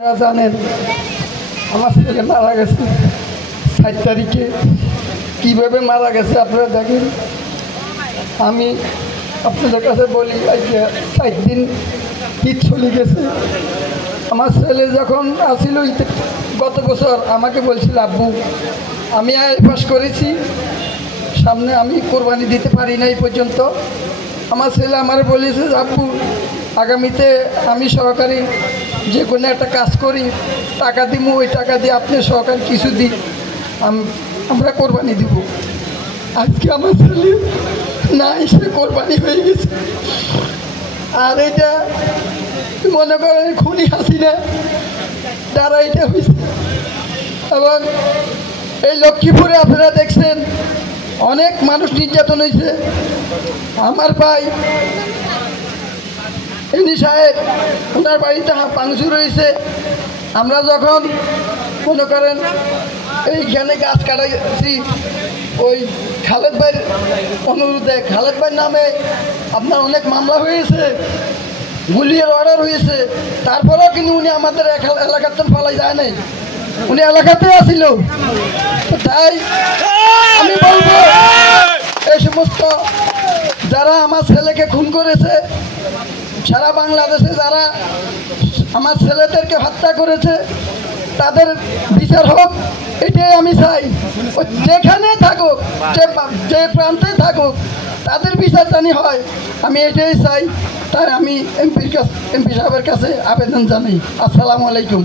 জানেন আমার ছেলে মারা গেছে 7 তারিখে। কীভাবে মারা গেছে আপনারা দেখেন। আমি আপনাদের কাছে বলি, 7 দিন ঈদ চলে গেছে। আমার ছেলে যখন আসিল গত বছর আমাকে বলছিল, আব্বু আমি পাস করেছি, সামনে আমি কোরবানি দিতে পারি না এই পর্যন্ত। আমার ছেলে আমার বলেছে, আব্বু আগামীতে আমি সহকারী যে কোনো একটা কাজ করি, টাকা দিব, ওই টাকা দিয়ে আপনি সহকারী কিছু দিই, আমরা কোরবানি দিব। আজকে আমার ছেলে না এসে কোরবানি হয়ে গেছে। আর এটা মনে করেন খুনি হাসিনা দ্বারা এটা হয়েছে। এবং এই লক্ষ্মীপুরে আপনারা দেখছেন অনেক মানুষ নির্যাতন হয়েছে। আমার ভাই এনি সাহেব, ওনার বাড়িতে ভাঙচুর হয়েছে। আমরা যখন মনে করেন এইখানে গাছ কাটাছি, ওই খালেদ ভাইয়ের অনুরোধে, খালেদ ভাইয়ের নামে আপনার অনেক মামলা হয়েছে, গুলির অর্ডার হয়েছে। তারপরেও কিন্তু উনি আমাদের এলাকাতে ফলাই যায় নাই, উনি এলাকাতে আসিল। তাই আমি বলবো, এই সমস্ত যারা আমার ছেলেকে খুন করেছে, সারা বাংলাদেশে যারা আমার ছেলেদেরকে হত্যা করেছে, তাদের বিচার হোক, এটাই আমি চাই। যেখানে থাকুক, যে প্রান্তে থাকুক, তাদের বিচার জানি হয়, আমি এটাই চাই। তাই আমি এমপি সাহেবের কাছে আবেদন জানাই। আসসালামু আলাইকুম।